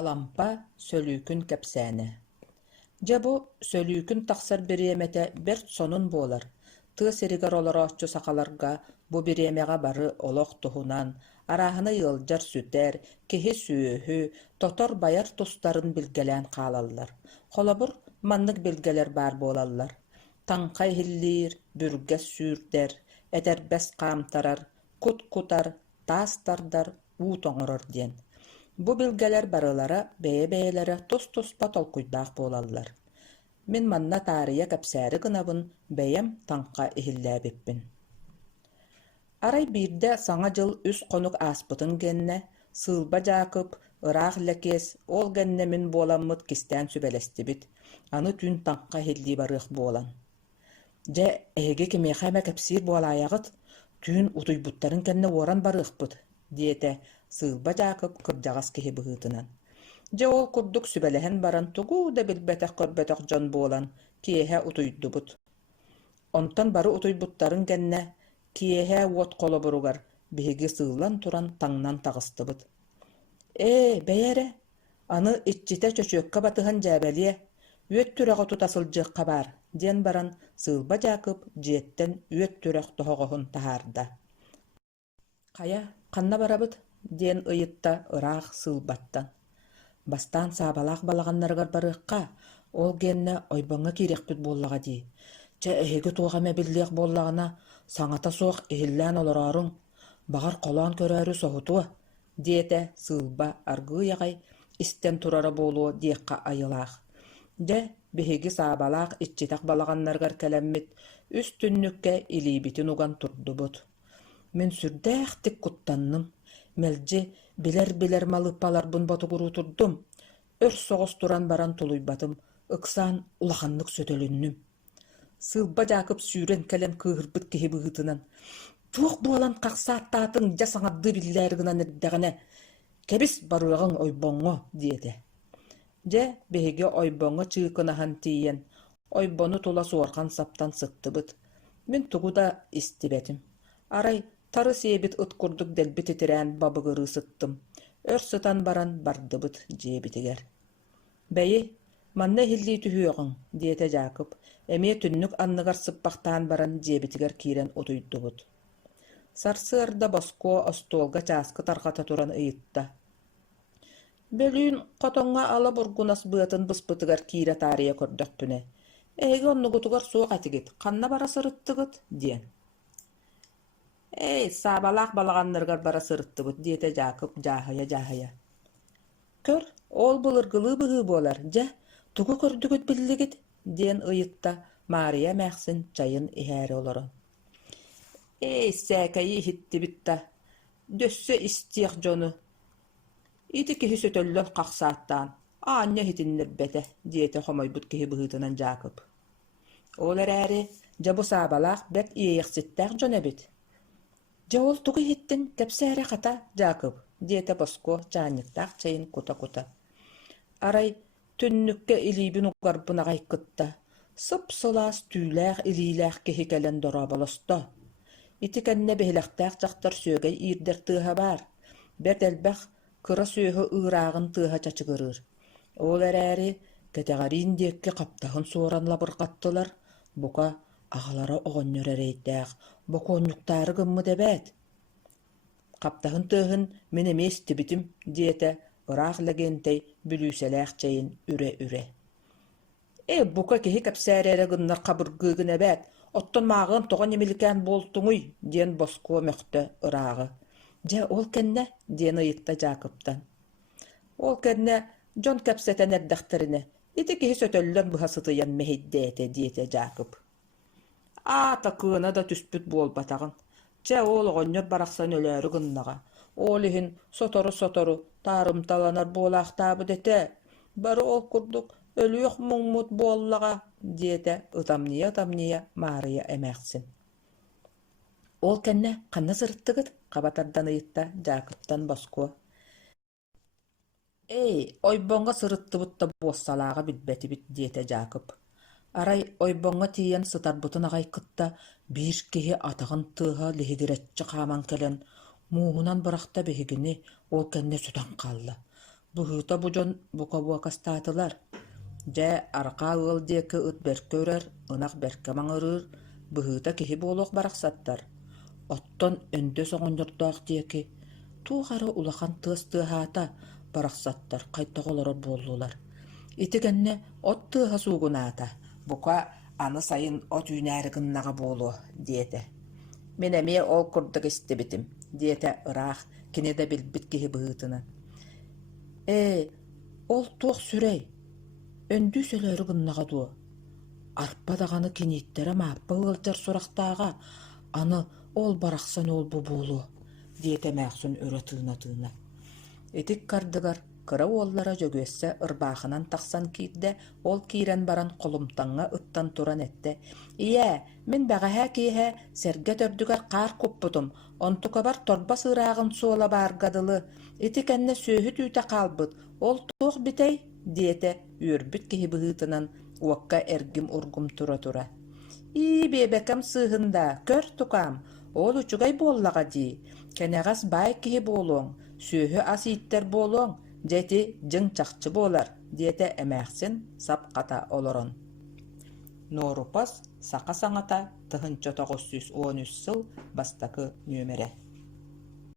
Алампа сөлүүкүн кэпсээне. Жабу сөлүүкүн тахсар бириэмэтэ берт сонун буолар. Тыа сиригар олорооччу сахаларга бу бириэмэҕэ бары олох туһунан, арааһына ыалдьар сүтэр, киһи сүөһү, тотор байар тустарын билгэлээн хаалаллар. Холобур маннык билгэлэр баар буолаллар. Таҥха иһиллиир, бүргэс сүүрдэр, этэрбэс хаамтарар, кут-кутар, таастардар, уут оҥорор диэн. Бу билгэлэр барылара бэйэ-бэйэлэрэ тус-туспа толкуйдаах буолаллар. Мин манна таарыйа кэпсээри гынабын бэйэм таҥха иһиллээбиппин. Арай биирдэ саҥа дьыл үс хонук ааспытын гэннэ, сыылба Дьаакып, ыраах лэкиэс ол гэннэ мин буоламмыт кистээн сүбэлэстибит, аны түүн таҥха иһиллии барыах буолан. Дьэ эһиги кимиэхэ эмэ кэпсиир буолаайаҕыт, түүн утуйбуттарын кэннэ уоран барыахпыт, диэтэ сыылба Дьаакып кырдьаҕас киһи быһыытынан. Дьэ ол курдук сүбэлэһэн баран тугуу да билбэтэх көрбөтөх дьон буолан киэһэ утуйдубут. Онтон бары утуйбуттарын кэннэ киэһэ уот холобуругар биһиги сыылан туран таҥнан таҕыстыбыт. Бэйэрэ, аны иччитэ чөчүөккэ батыһан дьээбэлиэ, үөт түрэҕэ тута сылдьыахха баар, диэн баран сыылба Дьаакып дьиэттэн үөт түрэх тоһоҕоһун таһаарда. Хая, ханна барабыт, диэн ыйытта ыраах сыылбаттан. Бастаан саабалаах балаҕаннарыгар барыахха, ол гэннэ ойбоҥҥа киирэхпит буоллаҕа дии. Дьэ эһиги туох эмэ биллиэх буоллаҕына саҥата суох иһиллээн олорооруҥ, баҕар холоон көрөөрү соһутуа, диэтэ сыылба аргыый аҕай истэн турара буолуо диэххэ айылаах. Дьэ биһиги саабалаах иччитэх балаҕаннарыгар кэлэммит үс түннүккэ илиибитин уган турдубут. Мин сүрдээх куттанным, мэлдьи билэр малыппаларбын ботугуруу турдум, өр соҕус туран баран тулуйбатым, ыксаан улаханнык сөтөлүннүм. Сыылба Дьаакып сүүрэн кэлэн кыыһырбыт киһи быһыытынан: «Туох буолан хахсааттаатыҥ дьэ саҥардыы биллээри гынан эрдэҕинэ, кэбис барыаҕыҥ ойбоҥҥо» диэтэ. Дьэ биһиги ойбоҥҥо чыыкынаһан тиийэн, ойбону тула суорхан саптан сыттыбыт. Мин тугу да истибэтим. Арай тары сиэбит ыт курдук дэлбит итирээн бабыгырыы сыттым. Өр сытан баран бардыбыт дьиэбитигэр. «Бэйи, манна иһиллии түһүөҕүҥ» диэтэ Дьаакып, эмиэ түннүк анныгар сыппахтаан баран дьиэбитигэр киирэн утуйдубут. Сарсыарда Боско остуолга чааскы тархата туран ыйытта. «Бөлүүн хотоҥҥа ала бургунас быатын быспытыгар киирэ таарыйа көрдөхпүнэ. Эһиги оннугутугар суох атигит, ханна бара сырыттыгыт» диэн. Саабалаах балаҕаннарыгар бара сырыттыбыт» диэтэ Дьаакып жааһая. «Көр, ол былыргылыы быһыы буолар, дьэ, тугу көрдүгүт биллигит» диэн ыйытта Маарыйа эмээхсин чайын иһээри олорон. Сээкэйи иһиттибитта, дөссө истиэх дьону. Ити киһи сөтөллөн хахсааттаан, аанньа хитиннэрбэтэ диэтэ хомойбут киһи быһыытынан Дьаакып. Ол эрээри дьэ бу саабалаах бэрт иэйэхситтээх дьон эбит. «Дьэ ол тугу иһиттин кэпсээри хата, Дьаакып» диэтэ Боско чаанньыктаах чайын кута. Арай түннүккэ илиибин угарбын аҕайкытта, сып-сылаас түүлээх илиилээх киһи кэлэн дорооболосто. Ити кэннэ биһилэхтээх дьахтар сүөгэй иирдэр тыаһа баар, бэрт элбэх кыра сүөһү ыыраагын тыаһа чачыгырыыр. Ол эрээри кэтэҕэриин диэкки хаптаһын суоран лабырҕаттылар, бука аҕалара оҕонньор эрэйдээх, бокуонньуктаары гыммыт эбээт. «Хаптаһын тыаһын мин эмиэ истибитим» диэтэ ыраах лэгиэнтэй бүлүүсэлээх чэйин үрэ. Бука киһи кэпсээриэрэ гыннар хабыргыыгын эбээт, оттон мааҕын тоҕо немиликээн буолтуҥуй диэн Боско мөхтө ырааҕы. «Дьэ ол кэннэ» диэн ыйытта Дьаакыптан. «Ол кэннэ дьон кэпсэтэн эрдэхтэринэ, ити киһи сөтөллөн быһа сытыйан мэһиддээте» диэтэ Дьаакып. «Аата кыына да түспүт буолбатаҕын, дьэ ол оҕонньор барахсан өлөөрү гыннаҕа, ол иһин сотору таарымталанар буолаахтаабыт этэ, бары ол курдук өлүөх муҥмут буоллаҕа» диэтэ ытамныя Маарыйа эмээхсин. «Ол кэннэ ханна сырыттыгыт?» Хабатардан ыйытта Дьаакыптан Боско. Ойбоҥҥо сырыттыбытта буоссалааҕа билбэтибит» диэтэ Дьаакып. Арай ойбоҥҥо тиийэн сытарбытын аҕайкытта биир киһи атаҕын тыаһа лиһигирэччи хааман кэлэн, мууһунан барахта биһигини ол кэннэ сүтэн хаалла. Быһыта бужон бука-буакастаатылар. Дьэ арҕаа ыал диэки ыт бэркэ үрэр, ынах бэркэ маҥырыыр, быһыта киһи буолуох барахсаттар. Оттон өндө соҕонньордоох диэки, туухары улахан тыас тыаһаата барахсаттар хайдах олорор буоллулар. Ити кэннэ от тыаһа суугунаата, бука аны сайын от үүнээри гыннаҕа буолуо диэтэ. Мен эмиэ ол курдук истибитим, диэтэ ыраах кини да билбит киһи быһыытына. Ол туох сүрэй, өндүү сөлөөрү гыннаҕа дуо. Арпа даҕаны кинииттэрэ мааппа ыалдьар сурахтааҕа, аны ол барахсан олбу буолуо, диэтэ мээхсүн өрө тыына. Итик кардыгар кыра уоллара жөгүөссэ ырбаахынан тахсан киирдэ ол киирэн баран холумтаҥҥа ыттан туран этте: «Ийэ, мин бэҕэһээ киэһэ сэргэ төрдүгэр хаар куппутум, онтукабар торба сыырааҕын суола бааргадылы, ити кэннэ сүөһү түүтэ хаалбыт, ол туох битэй» диэтэ үөрбүт киһи быһыытынан уокка эргим ургум тура. «Биэбэкэм сыыһында, көр тукаам, ол учугай буоллаҕа дии, кэнэҕэс баай киһи буолуоҥ, сүөһү ас ииттэр буолуоҥ, дьэти дьыҥ чахчы буолар» диэтэ эмээхсин сап-хата олорон. Ноорупас саха саҥата тыһынча 913 сыл бастакы нөмерэ.